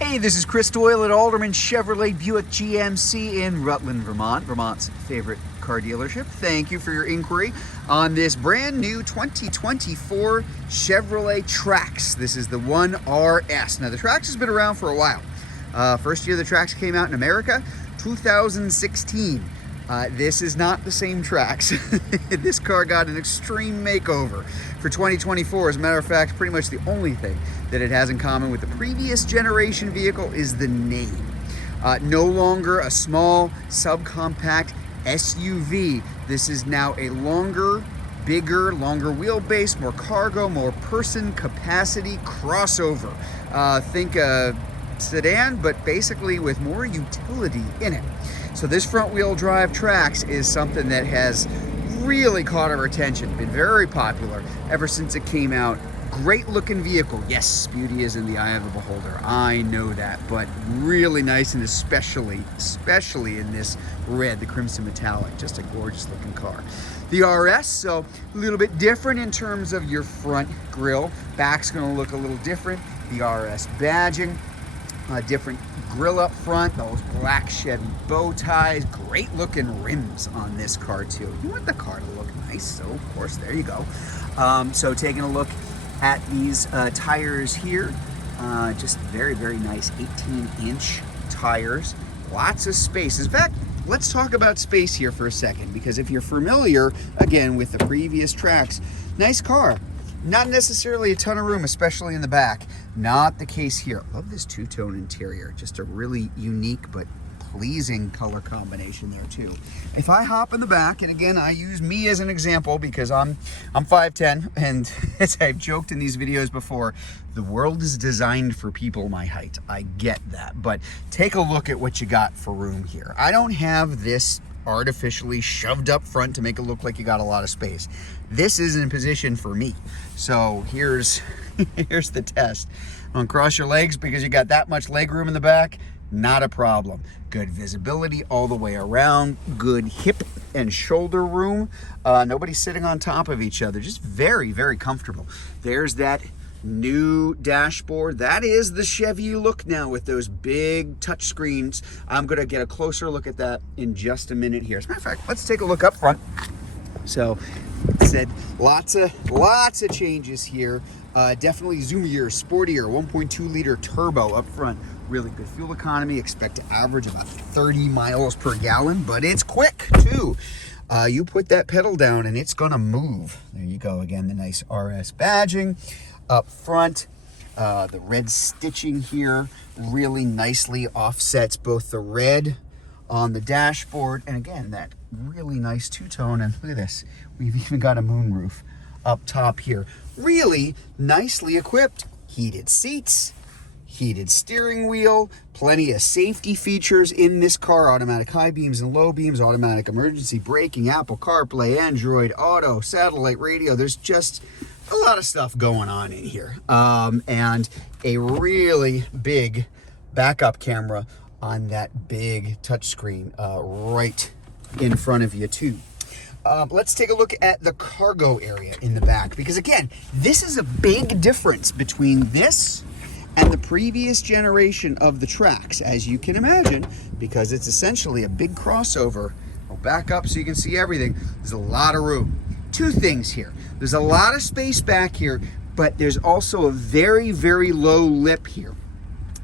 Hey, this is Chris Doyle at Alderman Chevrolet Buick GMC in Rutland, Vermont, Vermont's favorite car dealership. Thank you for your inquiry on this brand new 2024 Chevrolet Trax. This is the 1RS. Now, the Trax has been around for a while. First year the Trax came out in America, 2016. This is not the same Trax. This car got an extreme makeover for 2024. As a matter of fact, pretty much the only thing that it has in common with the previous generation vehicle is the name. No longer a small, subcompact SUV. This is now a longer, bigger, longer wheelbase, more cargo, more person capacity crossover. Think a sedan, but basically with more utility in it. So this front wheel drive Trax is something that has really caught our attention, been very popular ever since it came out. Great looking vehicle. Yes, beauty is in the eye of the beholder. I know that, but really nice, and especially in this red, the crimson metallic, just a gorgeous looking car. The RS, so a little bit different in terms of your front grille. Back's gonna look a little different. The RS badging. Different grill up front, those black Chevy bow ties, great looking rims on this car too. You want the car to look nice, so of course, there you go. So taking a look at these tires here, just very, very nice 18-inch tires, lots of space. In fact, let's talk about space here for a second, because if you're familiar, again, with the previous Trax, nice car. Not necessarily a ton of room, especially in the back. Not the case here. Love this two-tone interior. Just a really unique but pleasing color combination there too. If I hop in the back, and again, I use me as an example because I'm 5'10", and as I've joked in these videos before, the world is designed for people my height. I get that, but take a look at what you got for room here. I don't have this artificially shoved up front to make it look like you got a lot of space. This is in position for me. So here's the test. Uncross your legs because you got that much leg room in the back, not a problem. Good visibility all the way around, good hip and shoulder room. Nobody's sitting on top of each other, just very, very comfortable. There's that new dashboard. That is the Chevy look now with those big touch screens. I'm gonna get a closer look at that in just a minute here. As a matter of fact, let's take a look up front. So, said lots of changes here. Definitely zoomier, sportier, 1.2 liter turbo up front. Really good fuel economy. Expect to average about 30 miles per gallon, but it's quick too. You put that pedal down and it's gonna move. There you go. Again, the nice RS badging up front. The red stitching here really nicely offsets both the red on the dashboard, and again, that really nice two-tone. And look at this, we've even got a moonroof up top here. Really nicely equipped. Heated seats, heated steering wheel, plenty of safety features in this car. Automatic high beams and low beams, automatic emergency braking, Apple CarPlay, Android Auto, satellite radio. There's just a lot of stuff going on in here. And a really big backup camera on that big touchscreen right in front of you too. Let's take a look at the cargo area in the back, because again, this is a big difference between this and the previous generation of the Trax, as you can imagine, because it's essentially a big crossover. I'll back up so you can see everything. There's a lot of room. Two things here. There's a lot of space back here, but there's also a very, very low lip here.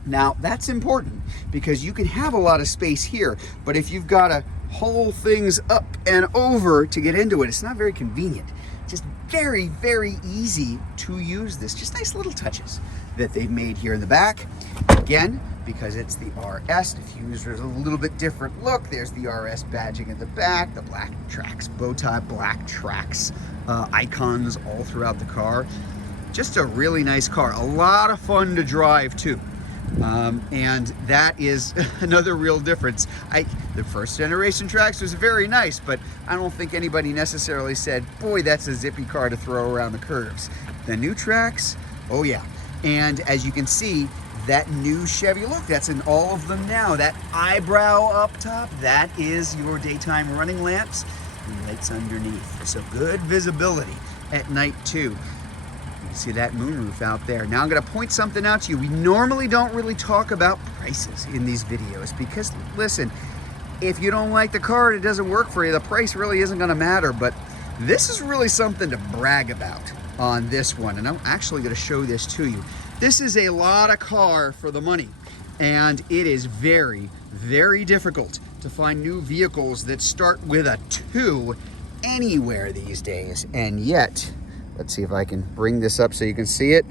Now, that's important because you can have a lot of space here, but if you've got to haul things up and over to get into it, it's not very convenient. Just very, very easy to use this. Just nice little touches that they've made here in the back. Again, because it's the RS, diffuser's a little bit different look. There's the RS badging at the back, the black Trax bow tie, black Trax icons all throughout the car. Just a really nice car. A lot of fun to drive too. And that is another real difference. The first generation Trax was very nice, but I don't think anybody necessarily said, boy, that's a zippy car to throw around the curves. The new Trax, oh yeah. And as you can see, that new Chevy look, that's in all of them now. That eyebrow up top, that is your daytime running lamps and lights underneath. So good visibility at night too. See that moonroof out there. Now I'm going to point something out to you. We normally don't really talk about prices in these videos because, listen, if you don't like the car and it doesn't work for you, the price really isn't going to matter. But this is really something to brag about on this one. And I'm actually going to show this to you. This is a lot of car for the money. And it is very, very difficult to find new vehicles that start with a 2 anywhere these days. And yet, let's see if I can bring this up so you can see it.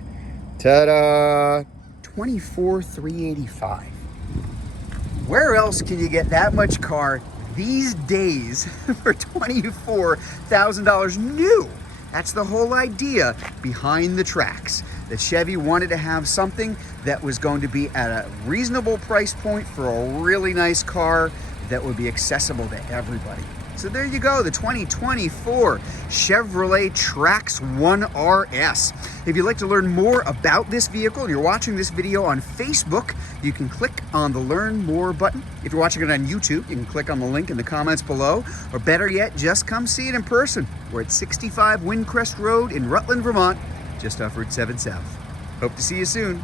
Ta-da! $24,385. Where else can you get that much car these days for $24,000 new? That's the whole idea behind the Trax. That Chevy wanted to have something that was going to be at a reasonable price point for a really nice car that would be accessible to everybody. So there you go, the 2024 Chevrolet Trax 1RS. If you'd like to learn more about this vehicle and you're watching this video on Facebook, you can click on the Learn More button. If you're watching it on YouTube, you can click on the link in the comments below, or better yet, just come see it in person. We're at 65 Windcrest Road in Rutland, Vermont, just off Route 7 South. Hope to see you soon.